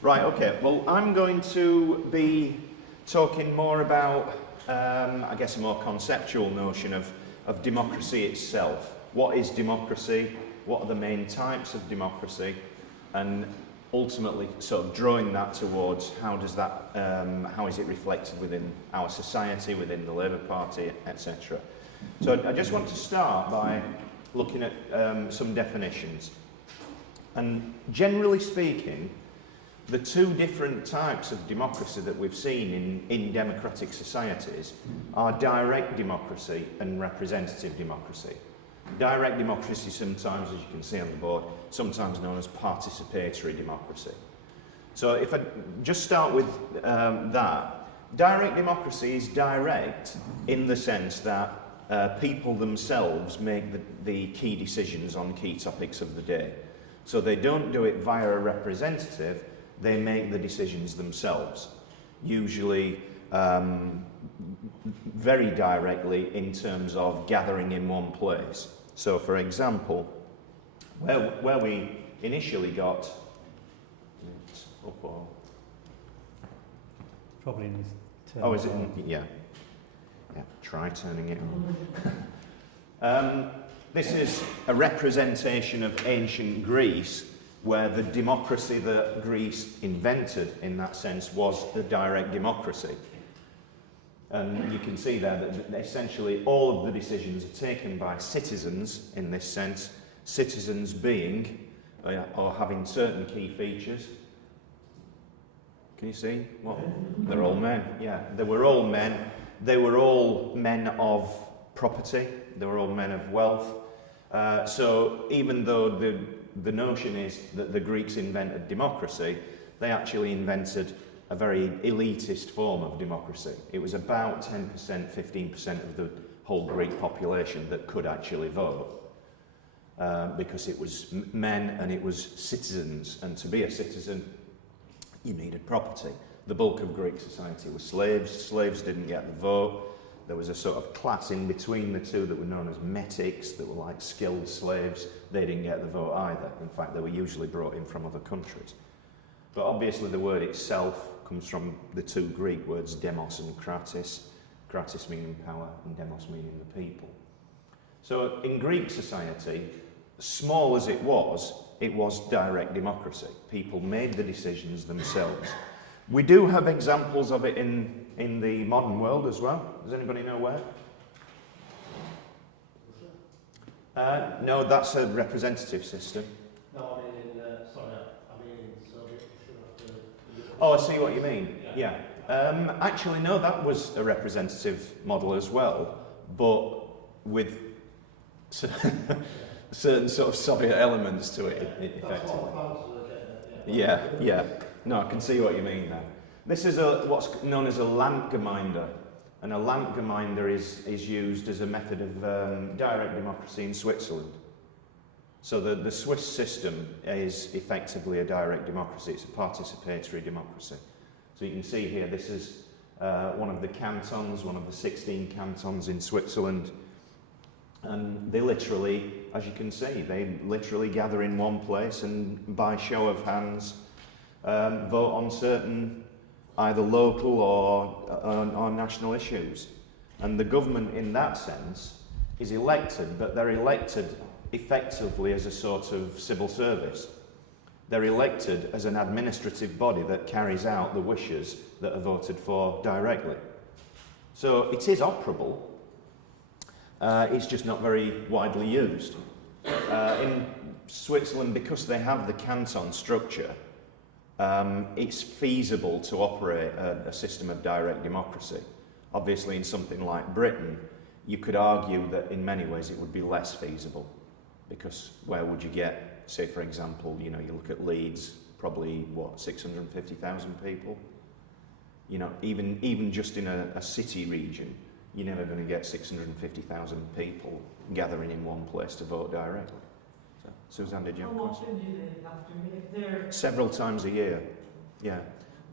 Right, okay. Well, I'm going to be talking more about, I guess, a more conceptual notion of democracy itself. What is democracy? What are the main types of democracy? And ultimately sort of drawing that towards how does that, how is it reflected within our society, within the Labour Party, etc. So I just want to start by looking at some definitions. And generally speaking, the two different types of democracy that we've seen in democratic societies are direct democracy and representative democracy. Direct democracy sometimes, as you can see on the board, sometimes known as participatory democracy. So if I just start with that, direct democracy is direct in the sense that people themselves make the key decisions on key topics of the day. So they don't do it via a representative, they make the decisions themselves, usually very directly in terms of gathering in one place. So for example, where we initially got, probably in this turn. oh, is it? Yeah. Yeah, try turning it on. This is a representation of ancient Greece, where the democracy that Greece invented, in that sense, was a direct democracy. And you can see there that essentially all of the decisions are taken by citizens, in this sense, citizens being, or having certain key features. Can you see? What? They're all men, yeah. They were all men. They were all men of property. They were all men of wealth. So even though the notion is that the Greeks invented democracy, they actually invented a very elitist form of democracy. It was about 10%, 15% of the whole Greek population that could actually vote, because it was men and it was citizens, and to be a citizen, you needed property. The bulk of Greek society was slaves. Slaves didn't get the vote. There was a sort of class in between the two that were known as metics, that were like skilled slaves. They didn't get the vote either. In fact, they were usually brought in from other countries. But obviously the word itself comes from the two Greek words demos and kratis. Kratis meaning power and demos meaning the people. So in Greek society, small as it was direct democracy. People made the decisions themselves. We do have examples of it in the modern world as well. Does anybody know where? No, that's a representative system. No, I mean in Soviet. Oh, I see what you mean. Yeah. Actually, no, that was a representative model as well, but with certain sort of Soviet elements to it, effectively. Yeah. No, I can see what you mean now. This is what's known as a Landgemeinde, and a Landgemeinde is used as a method of direct democracy in Switzerland. So the Swiss system is effectively a direct democracy. It's a participatory democracy. So you can see here, this is one of the cantons, one of the 16 cantons in Switzerland. And they literally, as you can see, they literally gather in one place and by show of hands vote on certain either local or national issues. And the government in that sense is elected, but they're elected effectively as a sort of civil service. They're elected as an administrative body that carries out the wishes that are voted for directly. So it is operable, it's just not very widely used. In Switzerland, because they have the canton structure, it's feasible to operate a system of direct democracy. Obviously, in something like Britain, you could argue that in many ways it would be less feasible, because where would you get, say for example, you look at Leeds, probably 650,000 people. Even just in a city region, you're never going to get 650,000 people gathering in one place to vote directly. So, Suzanne, did you have a question? How often do they have to meet? Several times a year, yeah.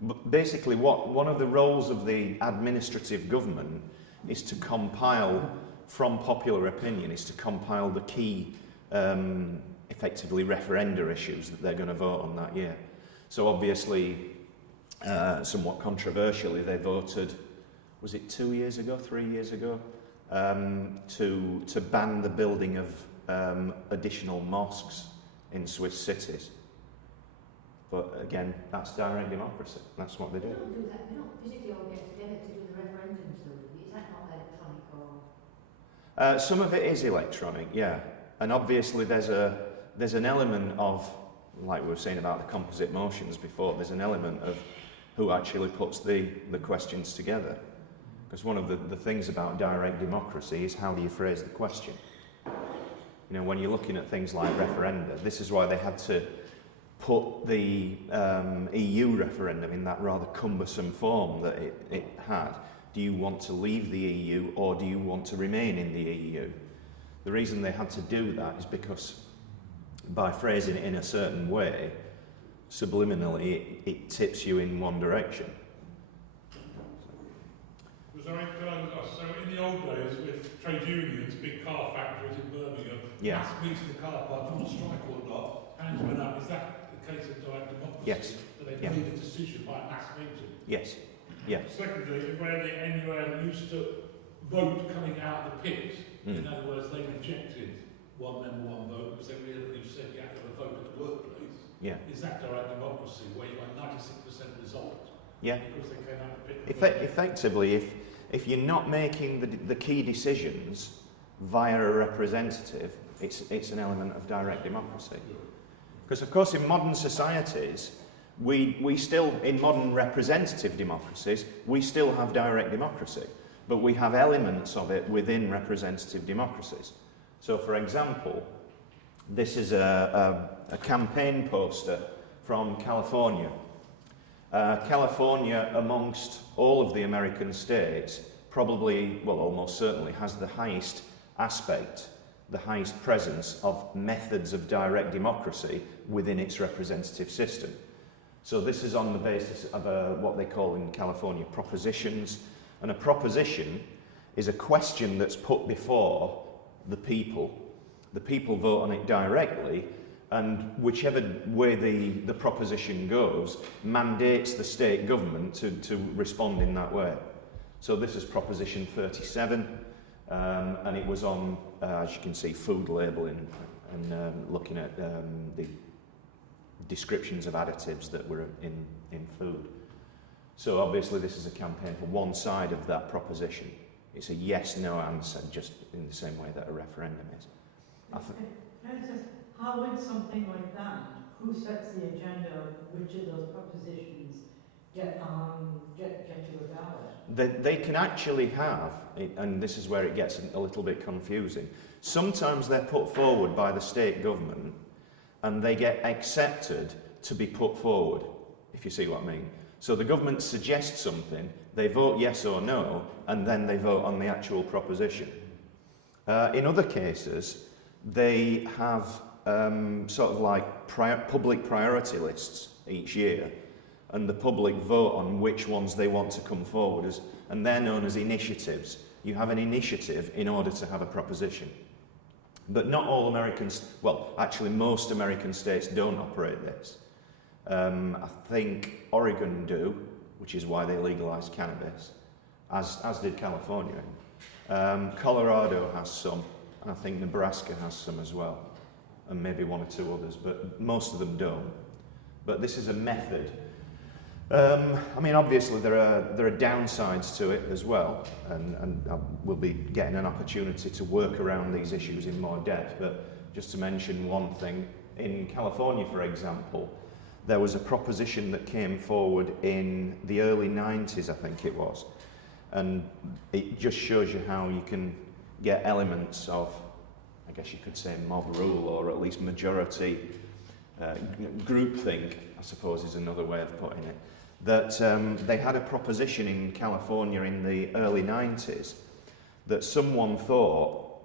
But basically, one of the roles of the administrative government is to compile, from popular opinion, is to compile the key, effectively, referenda issues that they're going to vote on that year. So obviously, somewhat controversially, they voted, was it 2 years ago, 3 years ago, to ban the building of additional mosques in Swiss cities. But again, that's direct democracy. That's what they They do. don't do that. They don't physically all get together to do the referendums, though. Is that not electronic or? Some of it is electronic, yeah. And obviously there's an element of, like we were saying about the composite motions before, there's an element of who actually puts the questions together. Because one of the things about direct democracy is how do you phrase the question. You know, when you're looking at things like referenda, this is why they had to put the EU referendum in that rather cumbersome form that it had. Do you want to leave the EU or do you want to remain in the EU? The reason they had to do that is because by phrasing it in a certain way, subliminally it tips you in one direction. So in the old days with trade unions, big car factories in Birmingham, Yeah. mass meeting in the car park, on strike or not, hands went up. Is that the case of direct democracy? Yes. That they Yeah. made a decision by a mass meeting? Yes. Yeah. Secondly, where the NUN used to vote coming out of the pit, in other words, they rejected one member, one vote, because they really said you had to have a vote at the workplace. Yeah. Is that direct democracy, where you got 96% result? Yeah. Because they came out of the pit. Effectively, if you're not making the key decisions via a representative, it's an element of direct democracy. Because of course in modern societies, we still, in modern representative democracies, we still have direct democracy, but we have elements of it within representative democracies. So for example, this is a campaign poster from California. California, amongst all of the American states, probably, well, almost certainly, has the highest aspect, the highest presence of methods of direct democracy within its representative system. So this is on the basis of what they call in California propositions. And a proposition is a question that's put before the people. The people vote on it directly, and whichever way the proposition goes mandates the state government to respond in that way. So this is Proposition 37, and it was on, as you can see, food labelling and looking at the descriptions of additives that were in food. So obviously this is a campaign for one side of that proposition. It's a yes-no answer, just in the same way that a referendum is. How would something like that, who sets the agenda of which of those propositions get to a ballot? They can actually have, and this is where it gets a little bit confusing, sometimes they're put forward by the state government and they get accepted to be put forward, if you see what I mean. So the government suggests something, they vote yes or no, and then they vote on the actual proposition. In other cases, they have sort of like public priority lists each year, and the public vote on which ones they want to come forward as, and they're known as initiatives. You have an initiative in order to have a proposition. But not all Americans, well, actually most American states don't operate this. I think Oregon do, which is why they legalised cannabis, as did California. Colorado has some, and I think Nebraska has some as well, and maybe one or two others, but most of them don't. But this is a method. I mean, obviously there are downsides to it as well, and we'll be getting an opportunity to work around these issues in more depth, but just to mention one thing, in California, for example, there was a proposition that came forward in the early 90s, I think it was, and it just shows you how you can get elements of, I guess you could say, mob rule, or at least majority groupthink, I suppose is another way of putting it, that they had a proposition in California in the early 90s that someone thought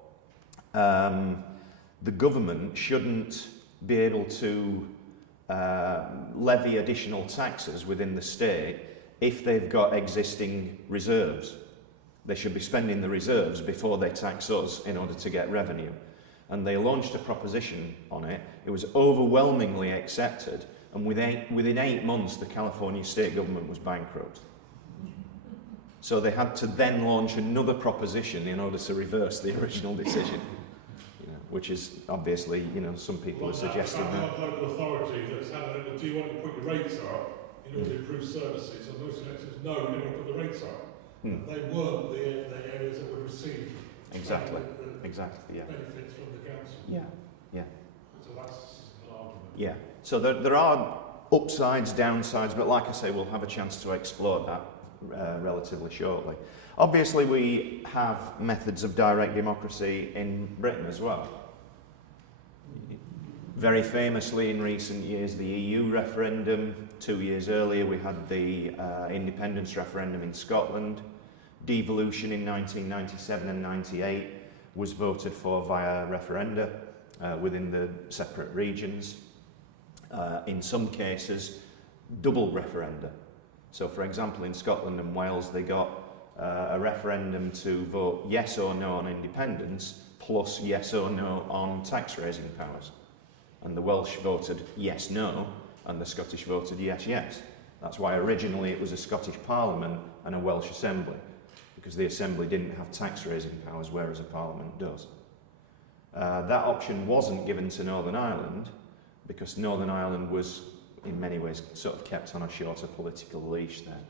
the government shouldn't be able to levy additional taxes within the state if they've got existing reserves. They should be spending the reserves before they tax us in order to get revenue. And they launched a proposition on it. It was overwhelmingly accepted and within 8 months the California state government was bankrupt. So they had to then launch another proposition in order to reverse the original decision, which is obviously, some people are suggesting that. That local authority that's had a do you want to put your rates up in order to improve services? And most electors, no, we don't want to put the rates up. They weren't the areas that would receive Exactly. the Exactly. Yeah. benefits from the council. Yeah. Yeah. So that's an argument. Yeah. So there are upsides, downsides, but like I say, we'll have a chance to explore that relatively shortly. Obviously, we have methods of direct democracy in Britain as well. Very famously in recent years, the EU referendum. 2 years earlier, we had the independence referendum in Scotland. Devolution in 1997 and 98 was voted for via referenda within the separate regions. In some cases, double referenda. So, for example, in Scotland and Wales, they got a referendum to vote yes or no on independence, plus yes or no on tax-raising powers. And the Welsh voted yes, no, and the Scottish voted yes, yes. That's why originally it was a Scottish Parliament and a Welsh Assembly, because the Assembly didn't have tax-raising powers, whereas a Parliament does. That option wasn't given to Northern Ireland, because Northern Ireland was, in many ways, sort of kept on a shorter political leash then.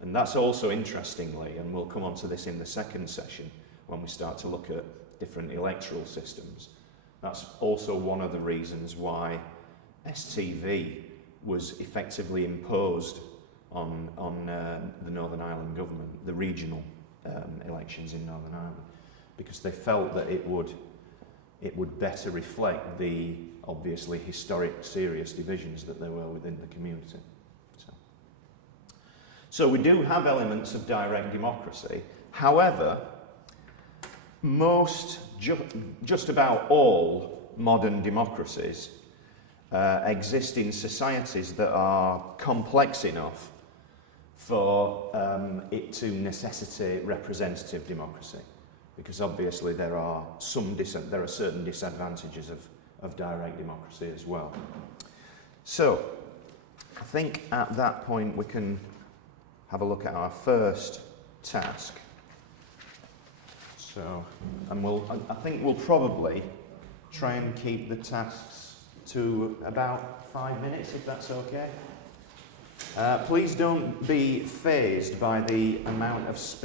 And that's also interestingly, and we'll come on to this in the second session, when we start to look at different electoral systems, that's also one of the reasons why STV was effectively imposed on the Northern Ireland government, the regional elections in Northern Ireland, because they felt that it would better reflect the obviously historic serious divisions that there were within the community. So we do have elements of direct democracy. However, just about all modern democracies exist in societies that are complex enough for it to necessitate representative democracy, because obviously there are certain disadvantages of direct democracy as well. So I think at that point we can have a look at our first task. So, and I think we'll probably try and keep the tasks to about 5 minutes, if that's okay. Please don't be fazed by the amount of space